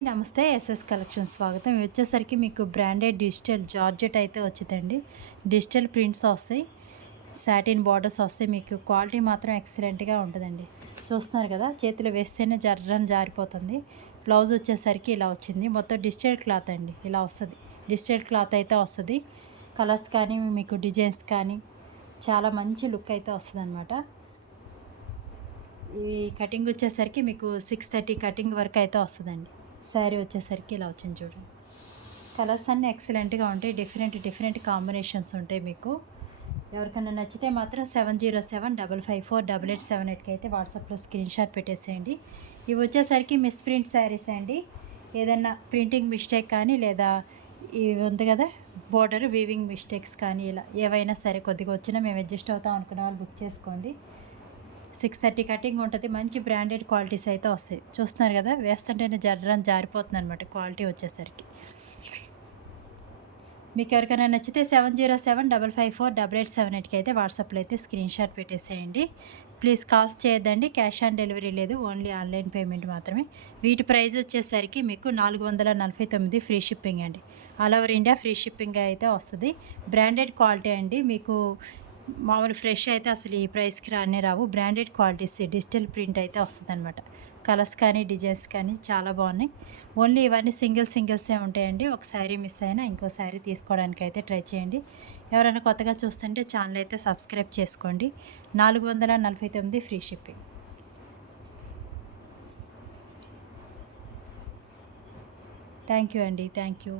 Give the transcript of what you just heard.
నమస్తే SS collection స్వాగతం. ఇవి వచ్చేసరికి మీకు బ్రాండెడ్ డిజిటల్ జార్జెట్ అయితే వచ్చిందండి. డిజిటల్ ప్రింట్స్ వస్తాయి, సాటిన్ బార్డర్స్ వస్తాయి. మీకు క్వాలిటీ మాత్రం ఎక్సలెంట్గా ఉంటుందండి. చూస్తున్నారు కదా, చేతిలో వేస్తేనే జర్రని జారిపోతుంది. బ్లౌజ్ వచ్చేసరికి ఇలా వచ్చింది. మొత్తం డిజిటల్ క్లాత్ అండి, ఇలా వస్తుంది. డిజిటల్ క్లాత్ అయితే వస్తుంది. కలర్స్ కానీ మీకు డిజైన్స్ కానీ చాలా మంచి లుక్ అయితే వస్తుంది అనమాట. ఇవి కటింగ్ వచ్చేసరికి మీకు 6:30 కటింగ్ వరకు అయితే వస్తుందండి. శారీ వచ్చేసరికి ఇలా వచ్చింది చూడండి. కలర్స్ అన్నీ ఎక్సలెంట్గా ఉంటాయి. డిఫరెంట్ కాంబినేషన్స్ ఉంటాయి. మీకు ఎవరికైనా నచ్చితే మాత్రం 7075548878కి అయితే వాట్సాప్లో స్క్రీన్ షాట్ పెట్టేసేయండి. ఇవి వచ్చేసరికి మిస్ ప్రింట్ శారీస్ అండి. ఏదైనా ప్రింటింగ్ మిస్టేక్ కానీ లేదా ఇవి ఉంది కదా బోర్డర్ వీవింగ్ మిస్టేక్స్ కానీ ఇలా ఏవైనా సరే కొద్దిగా వచ్చినా మేము అడ్జస్ట్ అవుతాం అనుకునే వాళ్ళు బుక్ చేసుకోండి. 6:30 కటింగ్ ఉంటుంది. మంచి బ్రాండెడ్ క్వాలిటీస్ అయితే వస్తాయి. చూస్తున్నారు కదా, వేస్తుంటేనే జర్రని జారిపోతుంది అనమాట క్వాలిటీ వచ్చేసరికి. మీకు ఎవరికైనా నచ్చితే 7075548878కి అయితే వాట్సాప్లో అయితే స్క్రీన్ షాట్ పెట్టేసేయండి. ప్లీజ్ కాస్ట్ చేయొద్దండి, క్యాష్ ఆన్ డెలివరీ లేదు, ఓన్లీ ఆన్లైన్ పేమెంట్ మాత్రమే. వీటి ప్రైస్ వచ్చేసరికి మీకు 449 ఫ్రీ షిప్పింగ్ అండి. All over India free shipping అయితే వస్తుంది. బ్రాండెడ్ క్వాలిటీ అండి. మీకు మామూలు ఫ్రెష్ అయితే అసలు ఈ ప్రైస్కి రానే రావు. బ్రాండెడ్ క్వాలిటీస్ డిజిటల్ ప్రింట్ అయితే వస్తుంది అనమాట. కలర్స్ కానీ డిజైన్స్ కానీ చాలా బాగున్నాయి. ఓన్లీ ఇవన్నీ సింగిల్సే ఉంటాయండి. ఒక శారీ మిస్ అయినా ఇంకో శారీ తీసుకోవడానికి అయితే ట్రై చేయండి. ఎవరైనా కొత్తగా చూస్తుంటే ఛానల్ అయితే సబ్స్క్రైబ్ చేసుకోండి. 449 ఫ్రీ షిప్పింగ్. థ్యాంక్ యూ అండి, థ్యాంక్ యూ.